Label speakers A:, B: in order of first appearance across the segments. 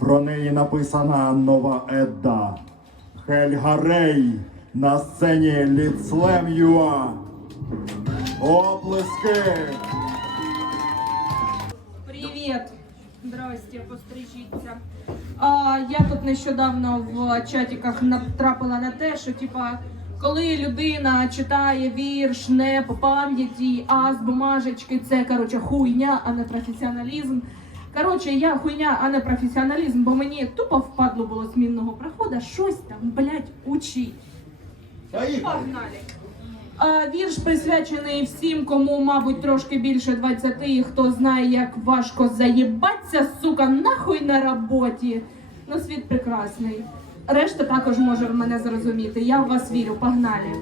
A: Про неї написана нова Едда. Хельга Рей на сцені Ліцлем Юа. Оплески!
B: Привіт! Здрасте, пострижіться. А, я тут нещодавно в чатіках натрапила на те, що типа, коли людина читає вірш не по пам'яті, а з бумажечки, це коротше хуйня, а не професіоналізм. Коротше, я хуйня, а не професіоналізм, бо мені тупо впадло було з мінного проходу щось там, блядь, учить. Погнали. А, вірш присвячений всім, кому, мабуть, трошки більше 20, і хто знає, як важко заїбатися, сука, нахуй на роботі. Ну, світ прекрасний. Решта також може в мене зрозуміти. Я в вас вірю, погнали.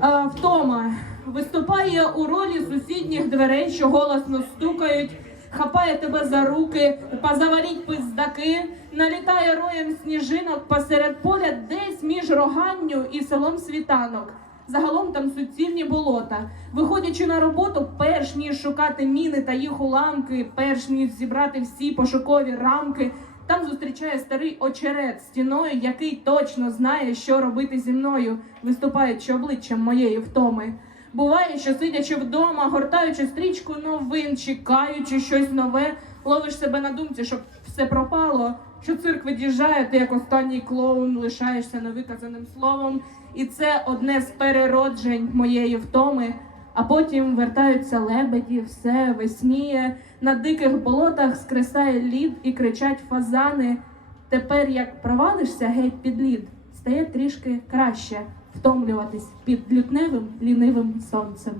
B: А, втома виступає у ролі сусідніх дверей, що голосно стукають, хапає тебе за руки, позаваліть пиздаки, налітає роєм сніжинок посеред поля десь між роганню і селом світанок. Загалом там суцільні болота. Виходячи на роботу, перш ніж шукати міни та їх уламки, перш ніж зібрати всі пошукові рамки, там зустрічає старий очерет стіною, який точно знає, що робити зі мною, виступаючи обличчям моєї втоми. Буває, що сидячи вдома, гортаючи стрічку новин, чекаючи щось нове, ловиш себе на думці, щоб все пропало, що цирк від'їжджає, ти як останній клоун лишаєшся невиказаним словом. І це одне з перероджень моєї втоми. А потім вертаються лебеді, все весніє, на диких болотах скресає лід і кричать фазани. Тепер, як провалишся геть під лід, стає трішки краще втомлюватись під лютневим лінивим сонцем.